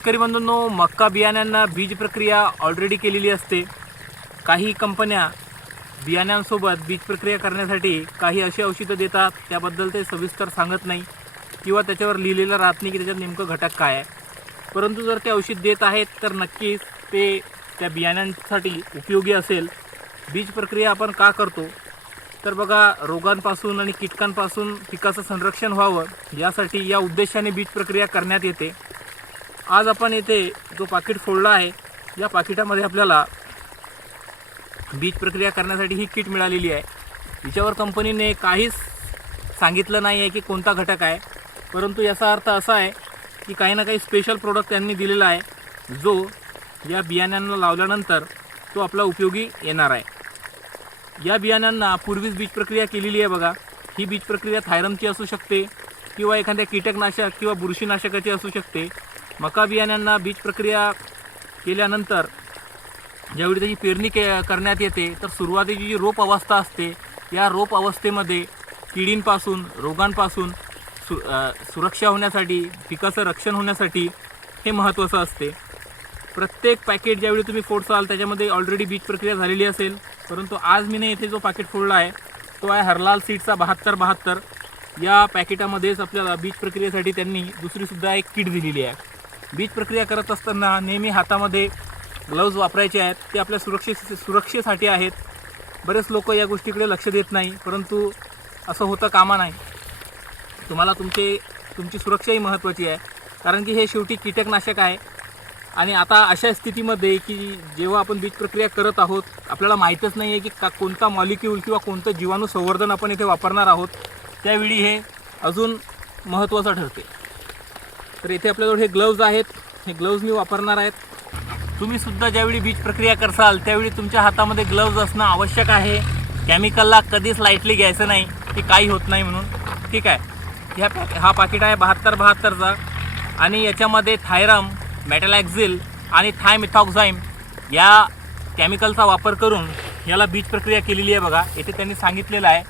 शेतकरी बंधूंनो मक्का बियाण्यांना बीज प्रक्रिया ऑलरेडी केलेली असते. काही कंपन्या बियाण्यांसोबत बीज प्रक्रिया करण्यासाठी काही अशी औषधं देतात त्याबद्दल ते सविस्तर सांगत नाही किंवा त्याच्यावर लिहिलेलं राहत नाही की त्याच्यात नेमकं घटक काय आहे. परंतु जर ते औषध देत आहेत तर नक्कीच ते त्या बियाण्यांसाठी उपयोगी असेल. बीज प्रक्रिया आपण का करतो? तर बघा रोगांपासून आणि कीटकांपासून पिकाचं संरक्षण व्हावं यासाठी या उद्देशाने बीज प्रक्रिया करण्यात येते. आज आपण येथे जो पाकिट फोडला आहे या पाकिटामध्ये आपल्याला बीज प्रक्रिया करण्यासाठी ही किट मिळालेली आहे. हिच्यावर कंपनीने काहीच सांगितलं नाही आहे की कोणता घटक आहे. परंतु याचा अर्थ असा आहे की काही ना काही स्पेशल प्रोडक्ट त्यांनी दिलेला आहे जो या बियाण्यांना लावल्यानंतर तो आपला उपयोगी येणार आहे. या बियाण्यांना पूर्वीच बीज प्रक्रिया केलेली आहे बघा. ही बीज प्रक्रिया थायरमची असू शकते किंवा एखाद्या कीटकनाशक किंवा बुरशीनाशकाची असू शकते. मका बियाण्यांना बीज प्रक्रिया केल्यानंतर ज्यावेळी त्याची पेरणी के करण्यात येते तर सुरुवातीची जी रोप अवस्था असते या रोप अवस्थेमध्ये किडींपासून रोगांपासून सु सुरक्षा होण्यासाठी पिकाचं रक्षण होण्यासाठी हे महत्त्वाचं असते. प्रत्येक पॅकेट ज्यावेळी तुम्ही फोडसाल त्याच्यामध्ये ऑलरेडी बीज प्रक्रिया झालेली असेल परंतु आज मी इथे जो पॅकेट फोडला आहे तो आहे हरलाल सीडचा बहात्तर बहात्तर. या पॅकेटामध्येच आपल्याला बीज प्रक्रियेसाठी त्यांनी दुसरीसुद्धा एक किट दिलेली आहे. बीज प्रक्रिया करत असताना नेहमी हातामध्ये ग्लव्ज वापरायचे आहेत. ते आपल्या सुरक्षे सुरक्षेसाठी आहेत. बरेच लोक या गोष्टीकडे लक्ष देत नाही परंतु असं होतं कामा नाही. तुम्हाला तुमचे तुमची सुरक्षाही महत्त्वाची आहे. कारण की हे शेवटी कीटकनाशक आहे. आणि आता अशा स्थितीमध्ये की जेव्हा आपण बीज प्रक्रिया करत आहोत आपल्याला माहीतच नाही आहे की का कोणता मॉलिक्यूल किंवा कोणतं जीवाणू संवर्धन आपण इथे वापरणार आहोत. त्यावेळी हे अजून महत्त्वाचं ठरते. तर इथे आपल्याजवळ हे ग्लव्ज आहेत. हे ग्लव्ज मी वापरणार आहेत. तुम्ही सुद्धा ज्यावेळी बीज प्रक्रिया करसाल त्यावेळी तुमच्या हातामध्ये ग्लव्ज असणं आवश्यक आहे. केमिकलला कधीच लाईटली घ्यायचं नाही की काही होत नाही म्हणून. ठीक आहे? ह्या पॅक हा पाकिट आहे बहात्तर बहात्तरचा. आणि याच्यामध्ये थायरम मेटॅलॅक्झिल आणि थायमिथॉक्झाईम या केमिकलचा वापर करून याला बीज प्रक्रिया केलेली आहे बघा. येथे त्यांनी सांगितलेलं आहे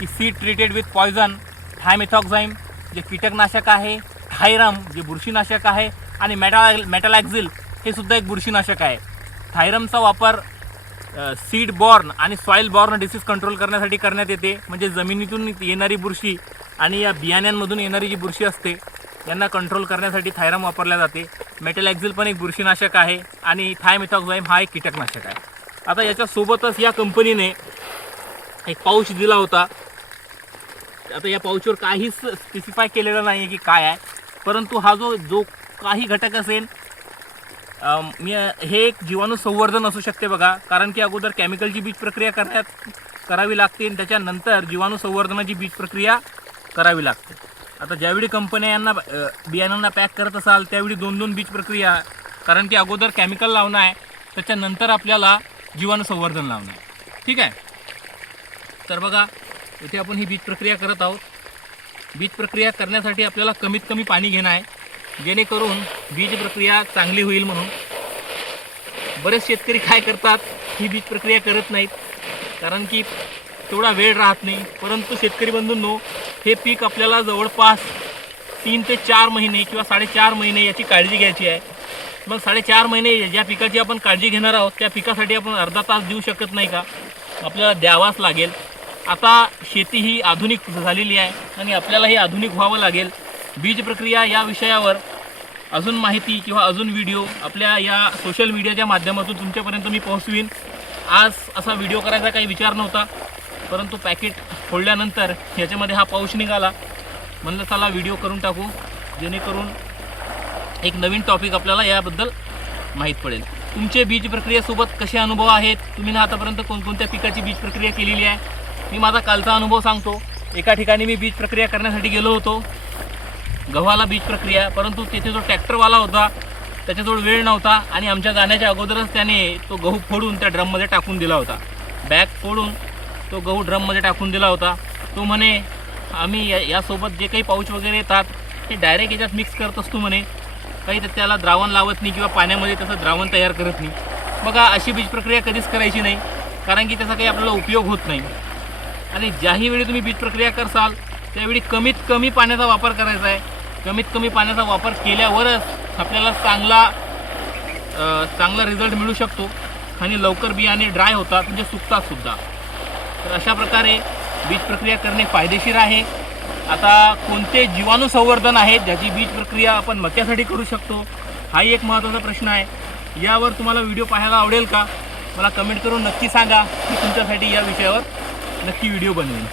की seed treated with poison thiamethoxam जे कीटकनाशक आहे थायरम जे बुरशीनाशक आहे आणि मेटा मेटालॅक्झिल हे सुद्धा एक बुरशीनाशक आहे. थायरमचा वापर सीड बॉर्न आणि सॉईल बॉर्न डिसीज कंट्रोल करण्यासाठी करण्यात येते. म्हणजे जमिनीतून येणारी बुरशी आणि या बियाण्यांमधून येणारी जी बुरशी असते यांना कंट्रोल करण्यासाठी थायरम वापरल्या जाते. मेटॅलॅक्झिल पण एक बुरशीनाशक आहे आणि थायमिथॉक्झाईम हा एक कीटकनाशक आहे. आता याच्यासोबतच या कंपनीने एक पाऊच दिला होता. आता या पाऊचवर काहीच स्पेसिफाय केलेलं नाही आहे की काय आहे. परंतु हा जो जो काही घटक असेल मी हे एक जीवाणू संवर्धन असू शकते बघा. कारण की अगोदर केमिकलची बीज प्रक्रिया करण्यात करावी लागते आणि त्याच्यानंतर जीवाणू संवर्धनाची बीज प्रक्रिया करावी लागते. आता ज्यावेळी कंपन्या यांना बियाण्यांना पॅक करत असाल त्यावेळी दोन दोन बीज प्रक्रिया. कारण की अगोदर केमिकल लावणं आहे त्याच्यानंतर आपल्याला जीवाणू संवर्धन लावणं आहे. ठीक आहे? तर बघा इथे आपण ही बीज प्रक्रिया करत आहोत. बीज प्रक्रिया करण्यासाठी आपल्याला कमीत कमी पाणी घेणं आहे. जेणेकरून बीज प्रक्रिया चांगली होईल म्हणून. बरेच शेतकरी काय करतात ही बीज प्रक्रिया करत नाहीत. कारण की तेवढा वेळ राहत नाही. परंतु शेतकरी बंधूंनो हे पीक आपल्याला जवळपास तीन ते चार महिने किंवा साडेचार महिने याची काळजी घ्यायची आहे. मग साडेचार महिने ज्या पिकाची आपण काळजी घेणार आहोत त्या पिकासाठी आपण अर्धा तास देऊ शकत नाही का? आपल्याला द्यावाच लागेल. आता शेती ही आधुनिक झालेली आहे आणि आपल्यालाही आधुनिक व्हावं लागेल. बीज प्रक्रिया या विषयावर अजून माहिती किंवा अजून व्हिडिओ आपल्या या सोशल मीडियाच्या माध्यमातून तुमच्यापर्यंत मी पोहोचवीन. आज असा व्हिडिओ करायचा काही विचार नव्हता परंतु पॅकेट फोडल्यानंतर ह्याच्यामध्ये हा पाऊस निघाला. म्हणलं चला व्हिडिओ करून टाकू जेणेकरून एक नवीन टॉपिक आपल्याला याबद्दल माहीत पडेल. तुमचे बीज प्रक्रियेसोबत कसे अनुभव आहेत? तुम्ही ना आतापर्यंत कोणकोणत्या पिकाची बीज प्रक्रिया केलेली आहे? मी माझा कालचा अनुभव सांगतो. एका ठिकाणी मी बीज प्रक्रिया करण्यासाठी गेलो होतो. गव्हाला बीज प्रक्रिया परंतु तिथे जो ट्रॅक्टरवाला होता त्याच्याजवळ वेळ नव्हता आणि आमच्या जाण्याच्या अगोदरच त्याने तो गहू फोडून त्या ड्रममध्ये टाकून दिला होता. बॅग फोडून तो गहू ड्रममध्ये टाकून दिला होता. तो म्हणे आम्ही या यासोबत जे काही पाऊच वगैरे येतात ते डायरेक्ट याच्यात मिक्स करत असतो म्हणे. काही तर त्याला द्रावण लावत नाही किंवा पाण्यामध्ये त्याचं द्रावण तयार करत नाही. बघा अशी बीज प्रक्रिया कधीच करायची नाही कारण की त्याचा काही आपल्याला उपयोग होत नाही. आणि ज्याही वेळी तुम्ही बीज प्रक्रिया करसाल त्यावेळी कमीत कमी पाण्याचा वापर करायचा आहे. कमीत कमी पाण्याचा वापर केल्यावरच आपल्याला चांगला चांगला रिझल्ट मिळू शकतो. आणि लवकर बियाणे ड्राय होतात म्हणजे सुकतात सुद्धा. तर अशा प्रकारे बीज प्रक्रिया करणे फायदेशीर आहे. आता कोणते जीवाणू संवर्धन आहेत ज्याची बीज प्रक्रिया आपण मक्यासाठी करू शकतो हाही एक महत्त्वाचा प्रश्न आहे. यावर तुम्हाला व्हिडिओ पाहायला आवडेल का? मला कमेंट करून नक्की सांगा. मी तुमच्यासाठी या विषयावर नक्की व्हिडिओ बनवेन.